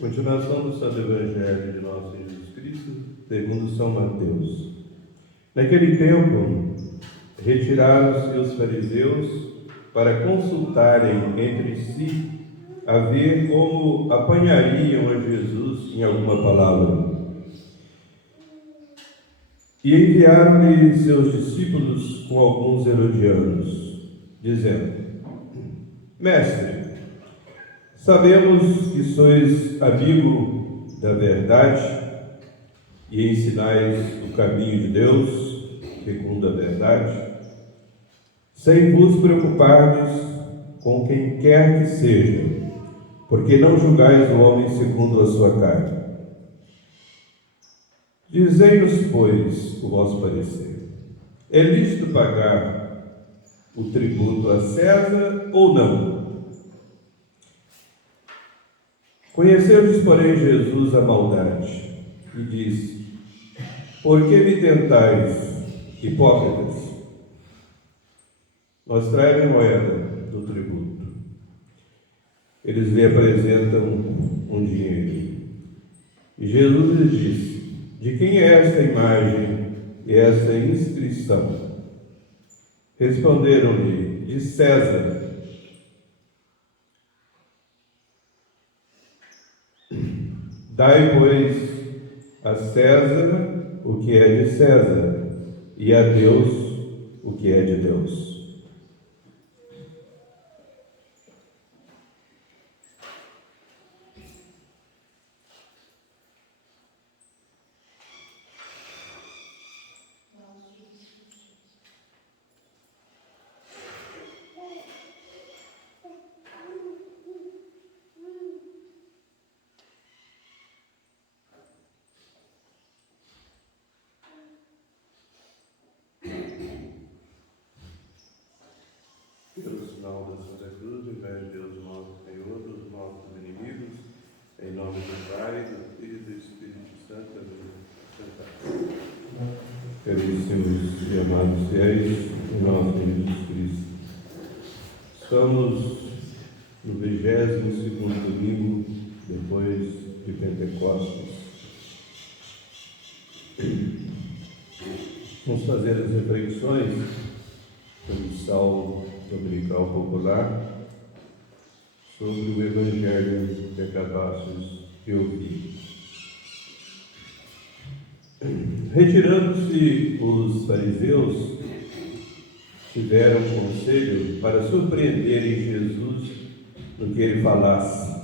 Continuação do Santo Evangelho de nosso Jesus Cristo, segundo São Mateus. Naquele tempo, retiraram-se os fariseus para consultarem entre si, a ver como apanhariam a Jesus em alguma palavra. E enviaram-lhe seus discípulos com alguns herodianos, dizendo: Mestre, sabemos que sois amigo da verdade e ensinais o caminho de Deus, segundo a verdade, sem vos preocupardes com quem quer que seja, porque não julgais o homem segundo a sua carne. Dizei-nos, pois, o vosso parecer. É lícito pagar o tributo a César ou não? Conheceu-lhes, porém, Jesus a maldade e disse: Por que me tentais, hipócritas? Mostrai-me moeda do tributo. Eles lhe apresentam um dinheiro. E Jesus lhes disse: De quem é esta imagem e esta inscrição? Responderam-lhe: De César. Dai, pois, a César o que é de César, e a Deus o que é de Deus. Pelo sinal da Santa Cruz, inveja Deus nosso Senhor, dos nossos inimigos, em nome do Pai, do Filho e do Espírito Santo. Amém. Caríssimos e amados fiéis, em nosso Jesus Cristo, estamos no 22º domingo depois de Pentecostes. Vamos fazer as reflexões sobre o Salmo Dominical Popular sobre o Evangelho que acabastes de ouvir. Retirando-se os fariseus, tiveram conselho para surpreenderem Jesus no que ele falasse.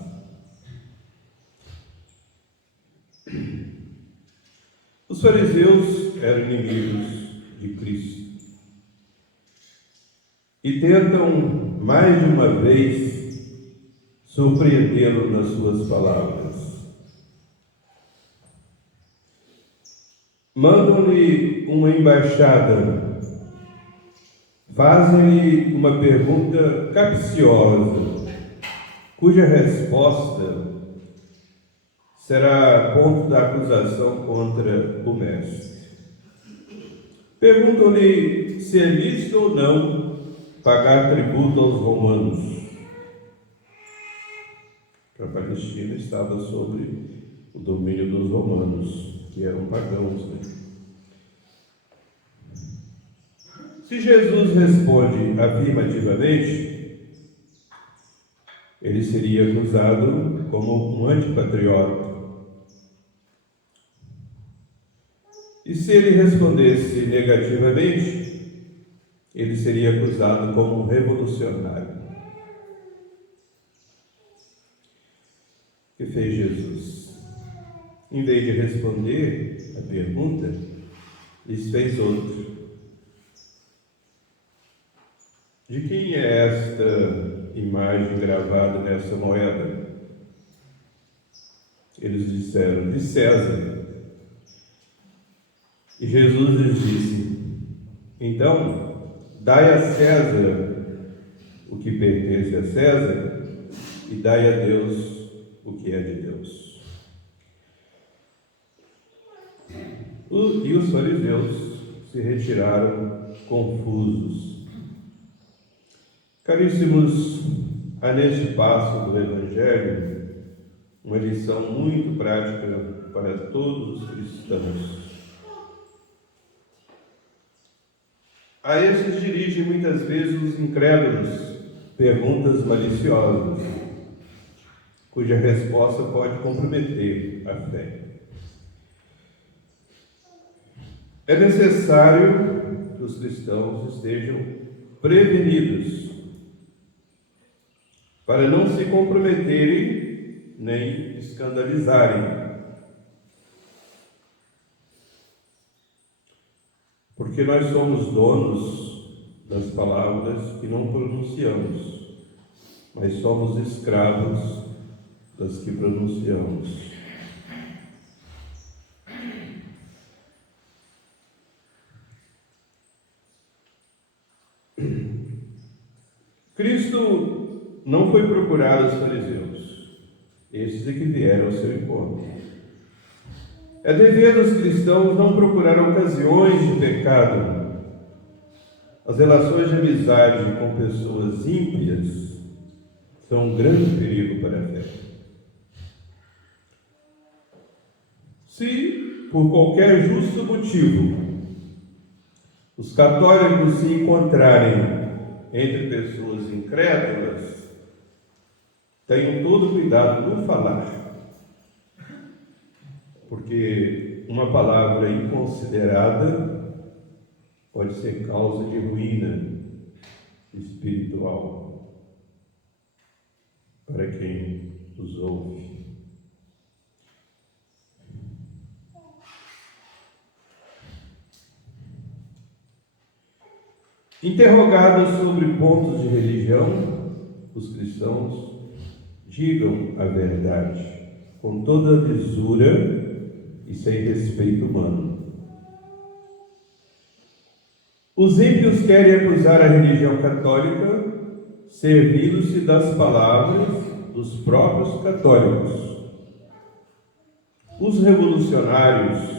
Os fariseus eram inimigos de Cristo e tentam mais de uma vez surpreendê-lo nas suas palavras. Mandam-lhe uma embaixada, fazem-lhe uma pergunta capciosa, cuja resposta será ponto da acusação contra o Mestre. Perguntam-lhe se é lícito ou não pagar tributo aos romanos. A Palestina estava sob o domínio dos romanos, que eram pagãos, né? Se Jesus responde afirmativamente, ele seria acusado como um antipatriota. E se ele respondesse negativamente, ele seria acusado como um revolucionário. O que fez Jesus? Em vez de responder a pergunta, lhes fez outra. De quem é esta imagem gravada nessa moeda? Eles disseram: de César. E Jesus lhes disse: Então, dai a César o que pertence a César e dai a Deus o que é de Deus. E os fariseus se retiraram confusos. Caríssimos, a neste passo do Evangelho, uma lição muito prática para todos os cristãos. A esses dirigem muitas vezes os incrédulos perguntas maliciosas, cuja resposta pode comprometer a fé. É necessário que os cristãos estejam prevenidos para não se comprometerem nem escandalizarem. Porque nós somos donos das palavras que não pronunciamos, mas somos escravos das que pronunciamos. Cristo não foi procurar os fariseus, esses é que vieram ao seu encontro. É dever dos cristãos não procurar ocasiões de pecado. As relações de amizade com pessoas ímpias são um grande perigo para a fé. Se, por qualquer justo motivo, os católicos se encontrarem entre pessoas incrédulas, tenham todo cuidado no falar. Porque uma palavra inconsiderada pode ser causa de ruína espiritual para quem os ouve. Interrogados sobre pontos de religião, os cristãos digam a verdade com toda a lisura e sem respeito humano. Os ímpios querem acusar a religião católica servindo-se das palavras dos próprios católicos. Os revolucionários,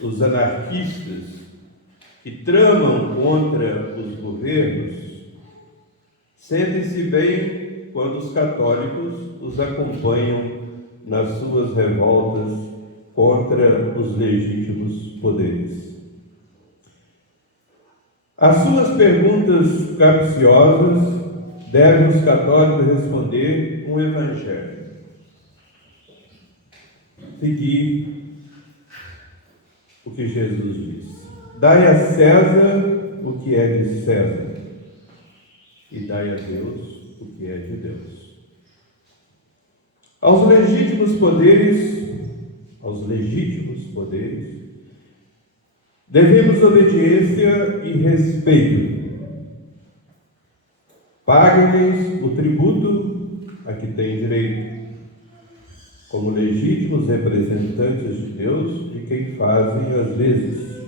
os anarquistas, que tramam contra os governos, sentem-se bem quando os católicos os acompanham nas suas revoltas contra os legítimos poderes. Às suas perguntas capciosas, devem os católicos responder um evangelho. Seguir o que Jesus disse. Dai a César o que é de César e dai a Deus o que é de Deus. Aos legítimos poderes, devemos obediência e respeito. Paguem-lhes o tributo a que têm direito, como legítimos representantes de Deus, de quem fazem as vezes.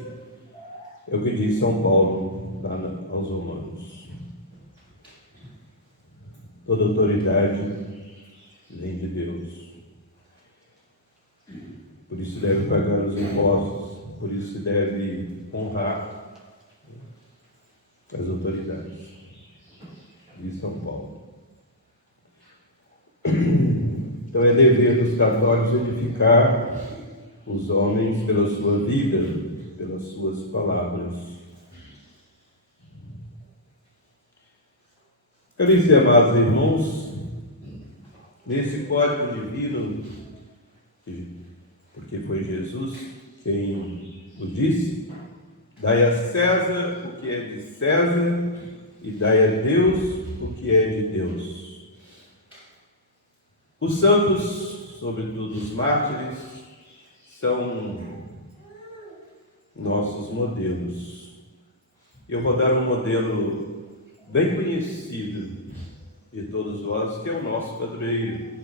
É o que diz São Paulo lá aos Romanos. Toda autoridade vem de Deus. Por isso deve pagar os impostos, por isso deve honrar as autoridades. Diz São Paulo. Então é dever dos católicos edificar os homens pela sua vida, pelas suas palavras. Caríssimos e amados irmãos, nesse código divino, porque foi Jesus quem o disse, dai a César o que é de César e dai a Deus o que é de Deus. Os santos, sobretudo os mártires, são nossos modelos. Eu vou dar um modelo bem conhecido de todos vós, que é o nosso padroeiro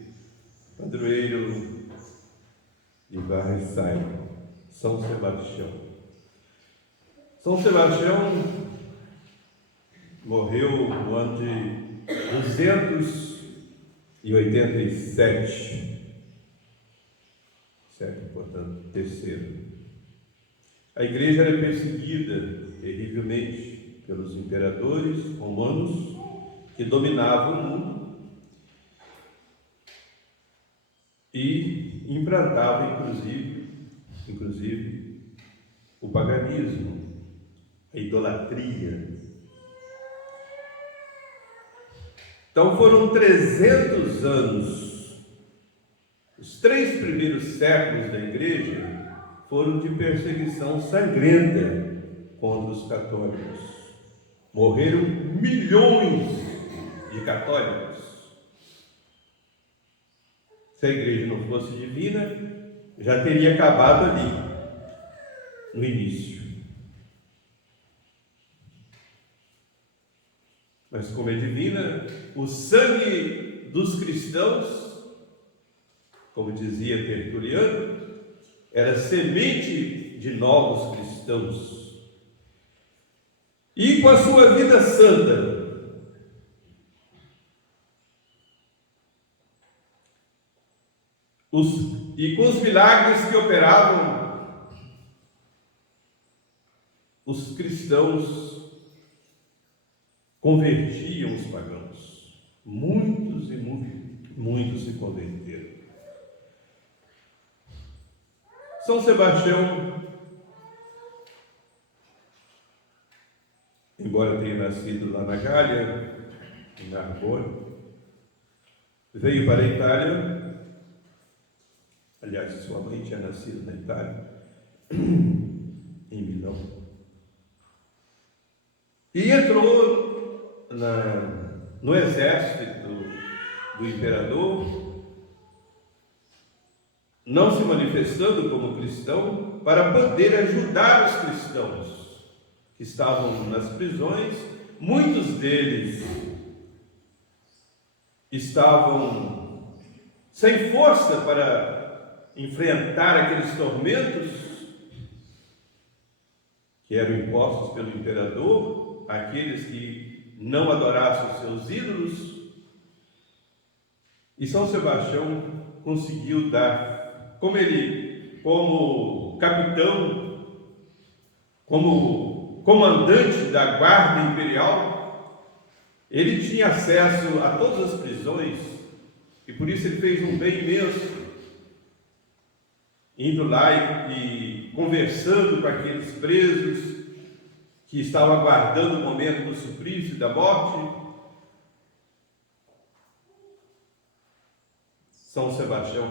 de Barreçai, São Sebastião. São Sebastião morreu no ano de 287, certo? Portanto, terceiro. A igreja era perseguida terrivelmente pelos imperadores romanos que dominavam o mundo. e implantava, inclusive o paganismo, a idolatria. Então foram 300 anos, os 3 primeiros séculos da igreja foram de perseguição sangrenta contra os católicos. Morreram milhões de católicos. Se a igreja não fosse divina, já teria acabado ali, no início. Mas como é divina, o sangue dos cristãos, como dizia Tertuliano, era semente de novos cristãos. E com a sua vida santa, e com os milagres que operavam, os cristãos convertiam os pagãos. Muitos e muitos se converteram. São Sebastião, embora tenha nascido lá na Gália, em Narbonne, veio para a Itália. Aliás, sua mãe tinha nascido na Itália, em Milão. E entrou no exército do imperador, não se manifestando como cristão, para poder ajudar os cristãos que estavam nas prisões. Muitos deles estavam sem força para enfrentar aqueles tormentos que eram impostos pelo imperador, aqueles que não adorassem os seus ídolos. E São Sebastião conseguiu dar, como capitão, como comandante da guarda imperial, ele tinha acesso a todas as prisões, e por isso ele fez um bem imenso, indo lá e conversando com aqueles presos que estavam aguardando o momento do suplício e da morte. São Sebastião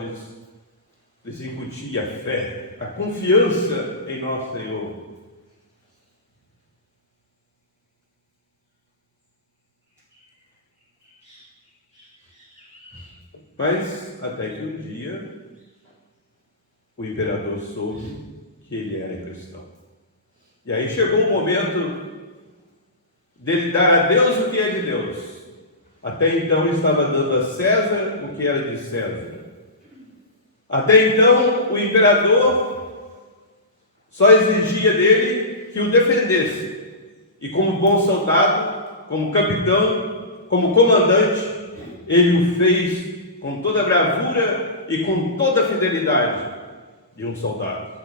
lhes incutia a fé, a confiança em nosso Senhor. Mas até que um dia o imperador soube que ele era cristão. E aí chegou o momento dele dar a Deus o que é de Deus. Até então ele estava dando a César o que era de César. Até então o imperador só exigia dele que o defendesse. E como bom soldado, como capitão, como comandante, ele o fez com toda a bravura e com toda a fidelidade de um soldado.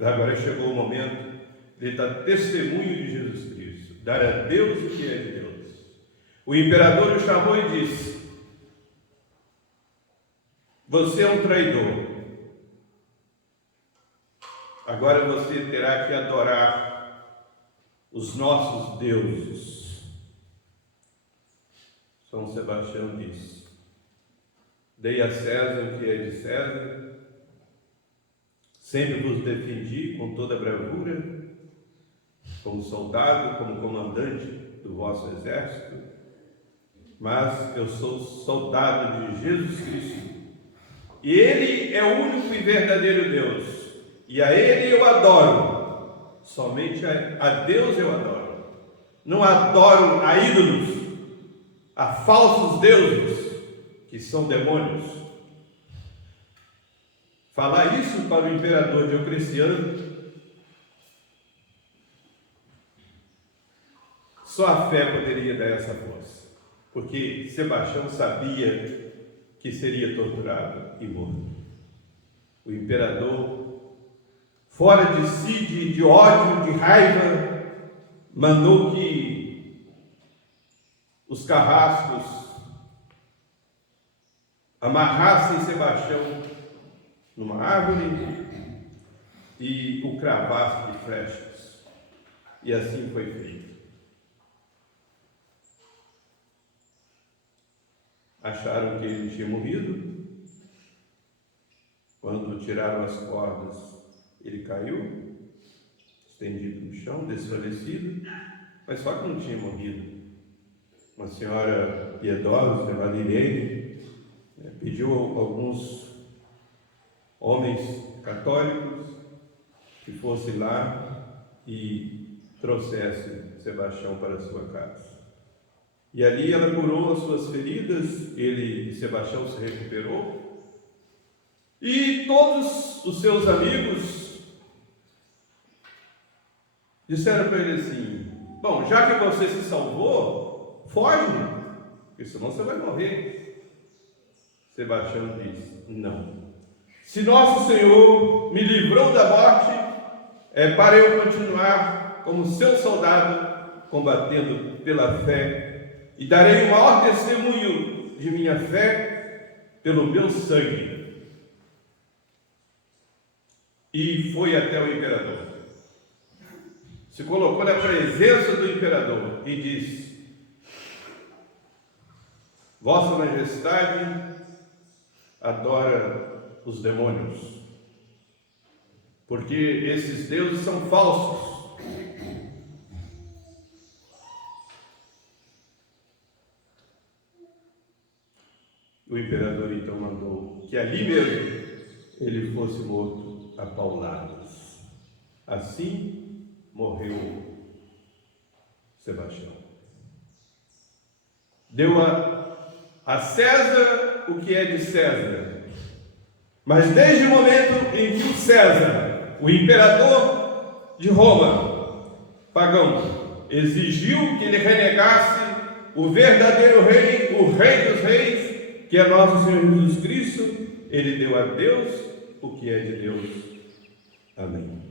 Agora chegou o momento de ele dar testemunho de Jesus Cristo, dar a Deus o que é de Deus. O imperador o chamou e disse: você é um traidor. Agora você terá que adorar os nossos deuses. São Sebastião disse: dei a César o que é de César, sempre vos defendi com toda a bravura, como soldado, como comandante do vosso exército, mas eu sou soldado de Jesus Cristo, e Ele é o único e verdadeiro Deus, e a Ele eu adoro, somente a Deus eu adoro, não adoro a ídolos, a falsos deuses, que são demônios. Falar isso para o imperador Diocleciano, só a fé poderia dar essa força, porque Sebastião sabia que seria torturado e morto. O imperador, fora de si, de ódio, de raiva, mandou que os carrascos amarrassem Sebastião numa árvore e o cravassem de flechas. E assim foi feito. Acharam que ele tinha morrido. Quando tiraram as cordas, ele caiu, estendido no chão, desfalecido, mas só que não tinha morrido. Uma senhora piedosa, chamada Irene, pediu a alguns homens católicos que fossem lá e trouxessem Sebastião para a sua casa. E ali ela curou as suas feridas, Sebastião se recuperou, e todos os seus amigos disseram para ele assim: bom, já que você se salvou, foge, porque senão você vai morrer. Sebastião disse: não. Se nosso Senhor me livrou da morte, é para eu continuar como seu soldado, combatendo pela fé, e darei o maior testemunho de minha fé pelo meu sangue. E foi até o imperador. Se colocou na presença do imperador e disse: Vossa Majestade adora os demônios, porque esses deuses são falsos. O imperador então mandou que ali mesmo ele fosse morto a pauladas. Assim morreu Sebastião. Deu a César o que é de César. Mas desde o momento em que o César, o imperador de Roma, pagão, exigiu que ele renegasse o verdadeiro rei, o rei dos reis, que é nosso Senhor Jesus Cristo, ele deu a Deus o que é de Deus. Amém.